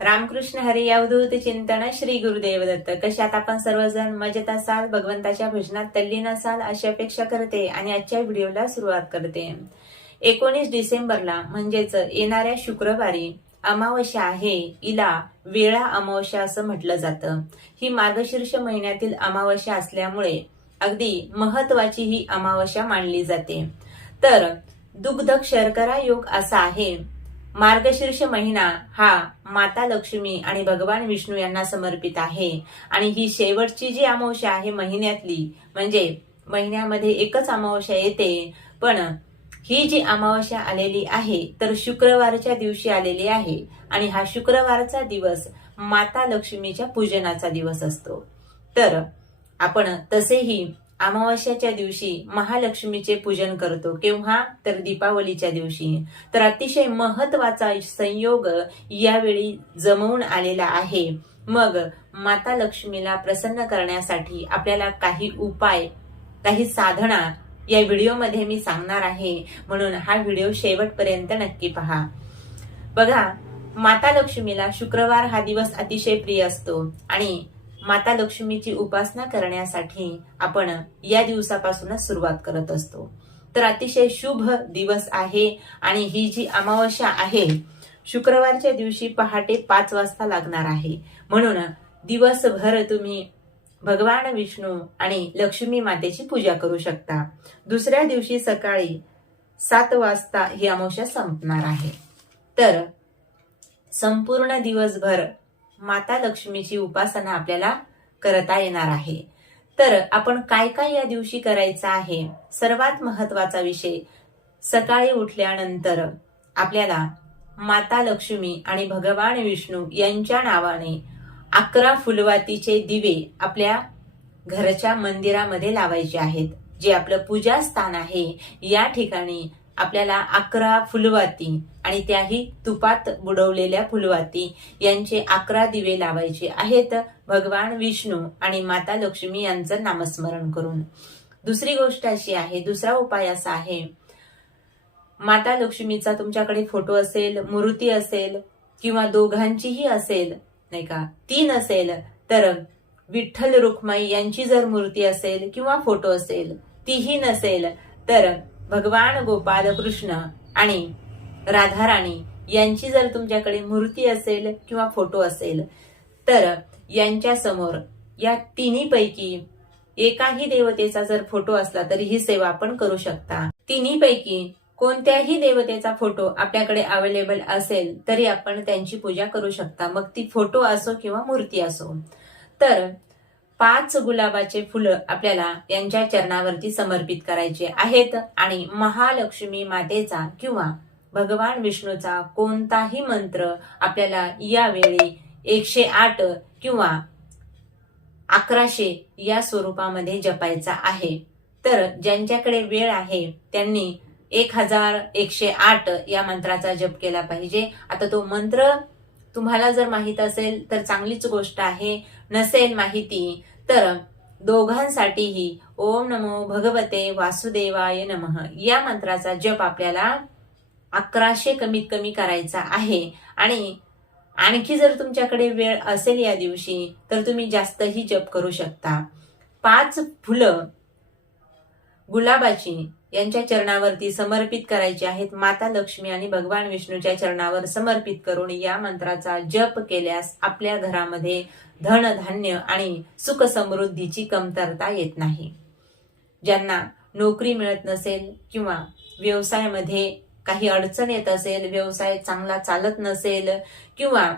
रामकृष्ण हरी अवधूत चिंतन श्री गुरुदेव दत्त कशात आपण सर्वजण मजेत असाल भगवंताच्या भजनात तल्लीन असाल अशी अपेक्षा करते आणि आजच्या व्हिडिओला सुरुवात करते. एकोणीस डिसेंबरला म्हणजेच येणाऱ्या शुक्रवारी अमावस्या आहे इला वेळा अमावस्या असं म्हटलं जातं. ही मार्गशीर्ष महिन्यातील अमावस्या असल्यामुळे अगदी महत्वाची ही अमावस्या मानली जाते. तर दुग्ध शर्करा योग असा आहे मार्गशीर्ष महिना हा माता लक्ष्मी आणि भगवान विष्णू यांना समर्पित आहे. आणि ही शेवटची जी अमावस्या आहे महिन्यातली म्हणजे महिन्यामध्ये एकच अमावस्या येते. पण ही जी अमावस्या आलेली आहे तर शुक्रवारच्या दिवशी आलेली आहे. आणि हा शुक्रवारचा दिवस माता लक्ष्मीच्या पूजनाचा दिवस असतो. तर आपण तसेही अमावस्याच्या दिवशी महालक्ष्मीचे पूजन करतो केव्हा? तर दीपावलीच्या दिवशी. तर अतिशय महत्त्वाचा संयोग यावेळी जमवून आलेला आहे. मग माता लक्ष्मीला प्रसन्न करण्यासाठी आपल्याला काही उपाय काही साधना या व्हिडिओमध्ये मी सांगणार आहे. म्हणून हा व्हिडिओ शेवटपर्यंत नक्की पहा. बघा माता लक्ष्मीला शुक्रवार हा दिवस अतिशय प्रिय असतो आणि माता लक्ष्मीची उपासना करण्यासाठी आपण या दिवसापासूनच सुरुवात करत असतो. तर अतिशय शुभ दिवस आहे आणि ही जी अमावस्या आहे शुक्रवारच्या दिवशी पहाटे पाच वाजता लागणार आहे. म्हणून दिवसभर तुम्ही भगवान विष्णू आणि लक्ष्मी मातेची पूजा करू शकता. दुसऱ्या दिवशी सकाळी सात वाजता ही अमावस्या संपणार आहे. तर संपूर्ण दिवसभर माता लक्ष्मीची उपासना आपल्याला करता येणार आहे. तर आपण काय काय या दिवशी करायचं आहे? सर्वात महत्त्वाचा विषय सकाळी उठल्यानंतर आपल्याला माता लक्ष्मी आणि भगवान विष्णू यांच्या नावाने अकरा फुलवातीचे दिवे आपल्या घरच्या मंदिरामध्ये लावायचे आहेत. जे आपलं पूजा स्थान आहे या ठिकाणी आपल्याला अकरा फुलवाती आणि त्याही तुपात बुडवलेल्या फुलवाती यांचे अकरा दिवे लावायचे आहेत. भगवान विष्णू आणि माता लक्ष्मी यांचं नामस्मरण करून. दुसरी गोष्ट अशी आहे दुसरा उपाय असा आहे माता लक्ष्मीचा तुमच्याकडे फोटो असेल मूर्ती असेल किंवा दोघांचीही असेल नाही का ती नसेल तर विठ्ठल रुक्माई यांची जर मूर्ती असेल किंवा फोटो असेल तीही नसेल तर भगवान गोपाल कृष्ण आणि राधाराणी यांची जर तुमच्याकडे मूर्ती असेल किंवा फोटो असेल तर यांच्या समोर या तिन्ही पैकी एकाही देवतेचा जर फोटो असला तरी ही सेवा आपण करू शकता. तिन्ही पैकी कोणत्याही देवतेचा फोटो आपल्याकडे अवेलेबल असेल तरी आपण त्यांची पूजा करू शकता. मग ती फोटो असो किंवा मूर्ती असो. तर पाच गुलाबाचे फुलं आपल्याला यांच्या चरणावरती समर्पित करायचे आहेत. आणि महालक्ष्मी मातेचा किंवा भगवान विष्णूचा कोणताही मंत्र आपल्याला यावेळी एकशे आठ किंवा अकराशे या स्वरूपामध्ये जपायचा आहे. तर ज्यांच्याकडे वेळ आहे त्यांनी एक हजार एकशे आठ या मंत्राचा जप केला पाहिजे. आता तो मंत्र तुम्हाला जर माहीत असेल तर चांगलीच गोष्ट आहे. नसेल माहिती. तर दोघांसाठीही ओम नमो भगवते वासुदेवाय नमः. या मंत्राचा जप आपल्याला अकराशे कमीत कमी करायचा आहे. आणि आणखी जर तुमच्याकडे वेळ असेल या दिवशी तर तुम्ही जास्तही जप करू शकता. पाच फुलं गुलाबाची यांच्या चरणावरती समर्पित करायची आहेत. माता लक्ष्मी आणि भगवान विष्णूच्या चरणावर समर्पित करून या मंत्राचा जप केल्यास आपल्या घरामध्ये धन धान्य आणि सुख समृद्धीची कमतरता येत नाही. ज्यांना नोकरी मिळत नसेल किंवा व्यवसायामध्ये काही अडचण येत असेल व्यवसाय चांगला चालत नसेल किंवा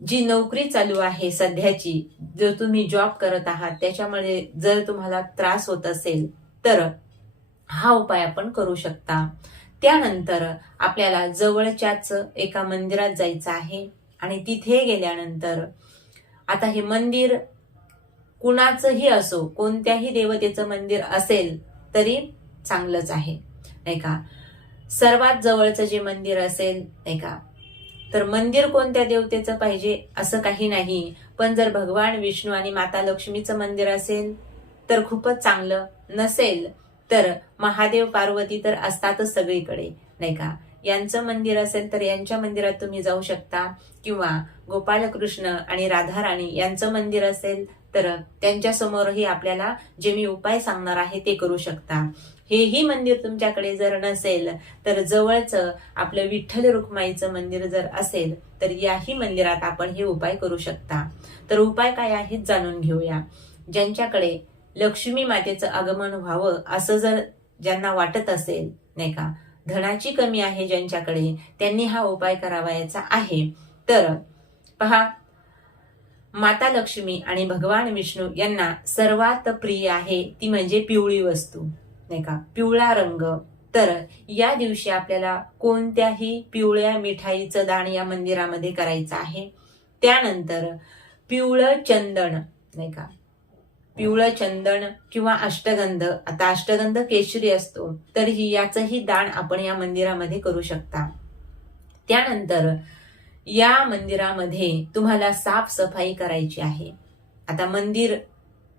जी नोकरी चालू आहे सध्याची जर तुम्ही जॉब करत आहात त्याच्यामुळे जर तुम्हाला त्रास होत असेल तर हा उपाय आपण करू शकता. त्यानंतर आपल्याला जवळच्याच एका मंदिरात जायचं आहे आणि तिथे गेल्यानंतर आता हे मंदिर कुणाचंही असो कोणत्याही देवतेचं मंदिर असेल तरी चांगलंच आहे नाही का? सर्वात जवळचं जे मंदिर असेल नाही का? तर मंदिर कोणत्या देवतेचं पाहिजे असं काही नाही पण जर भगवान विष्णू आणि माता लक्ष्मीचं मंदिर असेल तर खूपच चांगलं नसेल. तर महादेव पार्वती तर असतातच सगळीकडे नाही का? यांचं मंदिर असेल तर यांच्या मंदिरात तुम्ही जाऊ शकता. किंवा गोपालकृष्ण आणि राधाराणी यांचं मंदिर असेल तर त्यांच्या समोरही आपल्याला जे मी उपाय सांगणार आहे ते करू शकता. हेही मंदिर तुमच्याकडे जर नसेल तर जवळचं आपलं विठ्ठल रुक्माईचं मंदिर जर असेल तर याही मंदिरात आपण हे उपाय करू शकता. तर उपाय काय आहेत जाणून घेऊया. ज्यांच्याकडे लक्ष्मी मातेचं आगमन व्हावं असं जर ज्यांना वाटत असेल नाही का? धनाची कमी आहे ज्यांच्याकडे त्यांनी हा उपाय करावायचा आहे. तर पहा माता लक्ष्मी आणि भगवान विष्णू यांना सर्वात प्रिय आहे ती म्हणजे पिवळी वस्तू नाही का? पिवळा रंग. तर या दिवशी आपल्याला कोणत्याही पिवळ्या मिठाईचं दान या मंदिरामध्ये करायचं आहे. त्यानंतर पिवळं चंदन नाही का? पिवळं चंदन किंवा अष्टगंध आता अष्टगंध केशरी असतो तर ही याचंही दान आपण या मंदिरामध्ये करू शकता. त्यानंतर या मंदिरामध्ये तुम्हाला साफसफाई करायची आहे. आता मंदिर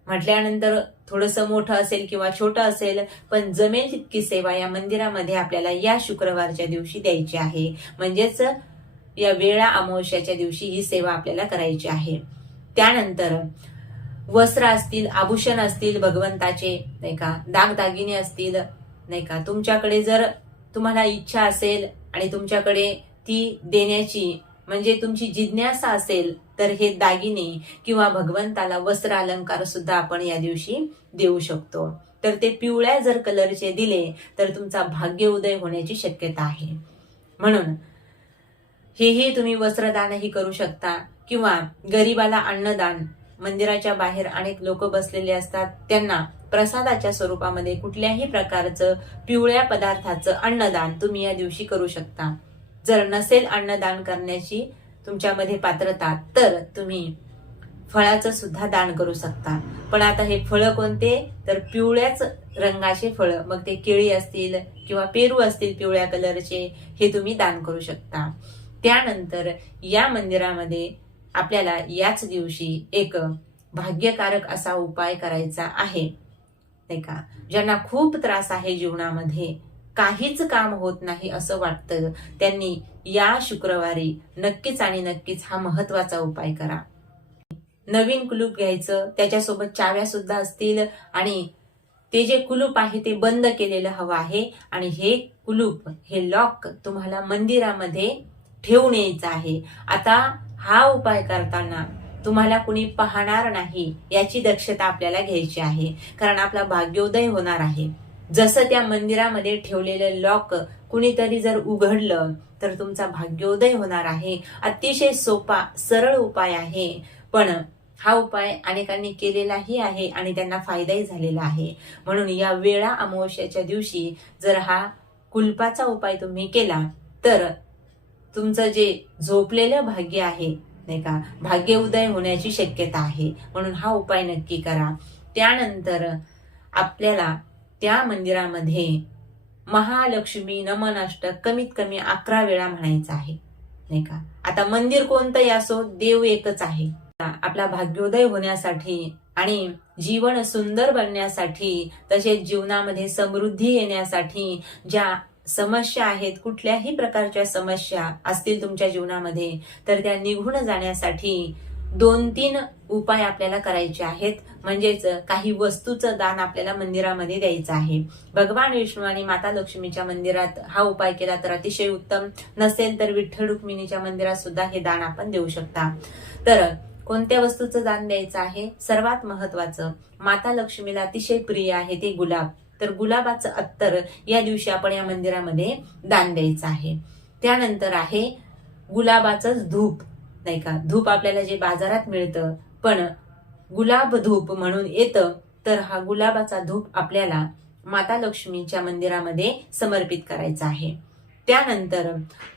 म्हटल्यानंतर थोडस मोठं असेल किंवा छोटं असेल पण जमेल तितकी सेवा या मंदिरामध्ये आपल्याला या शुक्रवारच्या दिवशी द्यायची आहे. म्हणजेच या वेळा अमावस्याच्या दिवशी ही सेवा आपल्याला करायची आहे. त्यानंतर वस्त्र असतील आभूषण असतील भगवंताचे नाही का? दागदागिने असतील नाही का? तुमच्याकडे जर तुम्हाला इच्छा असेल आणि तुमच्याकडे ती देण्याची म्हणजे तुमची जिज्ञासा असेल तर हे दागिने किंवा भगवंताला वस्त्र अलंकार सुद्धा आपण या दिवशी देऊ शकतो. तर ते पिवळ्या जर कलरचे दिले तर तुमचा भाग्य उदय होण्याची शक्यता आहे. म्हणून हेही तुम्ही वस्त्रदानही करू शकता किंवा गरिबाला अन्नदान मंदिराच्या बाहेर अनेक लोक बसलेले असतात. त्यांना प्रसादाच्या स्वरूपामध्ये कुठल्याही प्रकारचं पिवळ्या पदार्थाचं अन्नदान तुम्ही या दिवशी करू शकता. जर नसेल अन्नदान करण्याची तुमच्यामध्ये पात्रता तर तुम्ही फळाचं सुद्धा दान करू शकता. पण आता हे फळं कोणते? तर पिवळ्याच रंगाचे फळं. मग ते केळी असतील किंवा पेरू असतील पिवळ्या कलरचे हे तुम्ही दान करू शकता. त्यानंतर या मंदिरामध्ये आपल्याला याच दिवशी एक भाग्यकारक असा उपाय करायचा आहे. नाही का? ज्यांना खूप त्रास आहे जीवनामध्ये काहीच काम होत नाही असं वाटतं त्यांनी या शुक्रवारी नक्कीच आणि नक्कीच हा महत्त्वाचा उपाय करा. नवीन कुलूप घ्यायचं त्याच्यासोबत चाव्या सुद्धा असतील आणि ते जे कुलूप आहे ते बंद केलेलं हवं आहे आणि हे कुलूप हे लॉक तुम्हाला मंदिरामध्ये ठेवून यायचं आहे. आता हा उपाय करताना तुम्हाला कुणी पाहणार नाही याची दक्षता आपल्याला घ्यायची आहे. कारण आपला भाग्योदय होणार आहे. जसं त्या मंदिरामध्ये ठेवलेलं लॉक कुणीतरी जर उघडलं तर तुमचा भाग्योदय होणार आहे. अतिशय सोपा सरळ उपाय आहे. पण हा उपाय अनेकांनी केलेलाही आहे आणि त्यांना फायदाही झालेला आहे. म्हणून या वेळा अमावस्याच्या दिवशी जर हा कुलपाचा उपाय तुम्ही केला तर तुमचं जे झोपलेलं भाग्य आहे नाही का? भाग्य उदय होण्याची शक्यता आहे. म्हणून हा उपाय नक्की करा. त्यानंतर आपल्याला त्या मंदिरामध्ये महालक्ष्मी नमन अष्टक कमीत कमी अकरा वेळा म्हणायचं आहे नाही का? आता मंदिर कोणतंही असो देव एकच आहे. आपला भाग्योदय होण्यासाठी आणि जीवन सुंदर बनण्यासाठी तसेच जीवनामध्ये समृद्धी येण्यासाठी ज्या समस्या आहेत कुठल्याही प्रकारच्या समस्या असतील तुमच्या जीवनामध्ये तर त्या निघून जाण्यासाठी दोन तीन उपाय आपल्याला करायचे आहेत. म्हणजेच काही वस्तूचं दान आपल्याला मंदिरामध्ये द्यायचं आहे. भगवान विष्णू आणि माता लक्ष्मीच्या मंदिरात हा उपाय केला तर अतिशय उत्तम. नसेल तर विठ्ठल रुक्मिणीच्या मंदिरात सुद्धा हे दान आपण देऊ शकता. तर कोणत्या वस्तूचं दान द्यायचं आहे? सर्वात महत्वाचं माता लक्ष्मीला अतिशय प्रिय आहे ते गुलाब. तर गुलाबाचं अत्तर या दिवशी आपण या मंदिरामध्ये दान द्यायचं आहे. त्यानंतर आहे गुलाबाचं धूप नाही का? धूप आपल्याला जे बाजारात मिळतं पण गुलाब धूप म्हणून येतं तर हा गुलाबाचा धूप आपल्याला माता लक्ष्मीच्या मंदिरामध्ये समर्पित करायचा आहे. त्यानंतर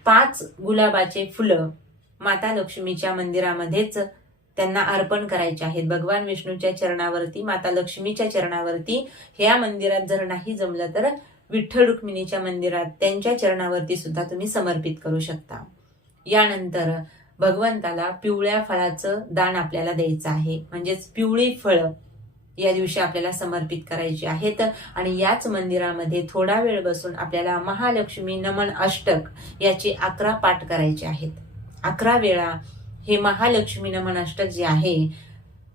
पाच गुलाबाचे फुलं माता लक्ष्मीच्या मंदिरामध्येच त्यांना अर्पण करायचे आहेत. भगवान विष्णूच्या चरणावरती माता लक्ष्मीच्या चरणावरती ह्या मंदिरात जर नाही जमलं तर विठ्ठल रुक्मिणीच्या मंदिरात त्यांच्या चरणावरती सुद्धा तुम्ही समर्पित करू शकता. यानंतर भगवंताला पिवळ्या फळाचं दान आपल्याला द्यायचं आहे. म्हणजेच पिवळी फळं या दिवशी आपल्याला समर्पित करायची आहेत. आणि याच मंदिरामध्ये थोडा वेळ बसून आपल्याला महालक्ष्मी नमन अष्टक याची अकरा पाठ करायचे आहेत. अकरा वेळा हे महालक्ष्मी नमनाष्टक जे आहे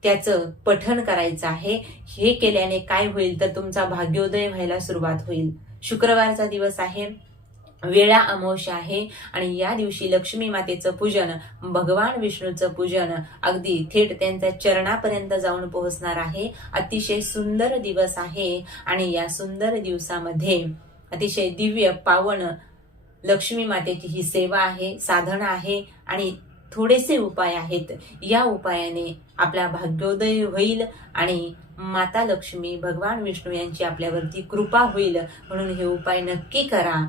त्याचं पठण करायचं आहे. हे केल्याने काय होईल तर तुमचा भाग्योदय व्हायला सुरुवात होईल. शुक्रवारचा दिवस आहे वेळा अमावस्या आहे आणि या दिवशी लक्ष्मी मातेचं पूजन भगवान विष्णूचं पूजन अगदी थेट त्यांच्या चरणापर्यंत जाऊन पोहोचणार आहे. अतिशय सुंदर दिवस आहे आणि या सुंदर दिवसामध्ये अतिशय दिव्य पावन लक्ष्मी मातेची ही सेवा आहे साधना आहे आणि थोडेसे उपाय आहेत. या उपायाने आपला भाग्योदय होईल आणि माता लक्ष्मी भगवान विष्णू यांची आपल्यावरती कृपा होईल. म्हणून हे उपाय नक्की करा.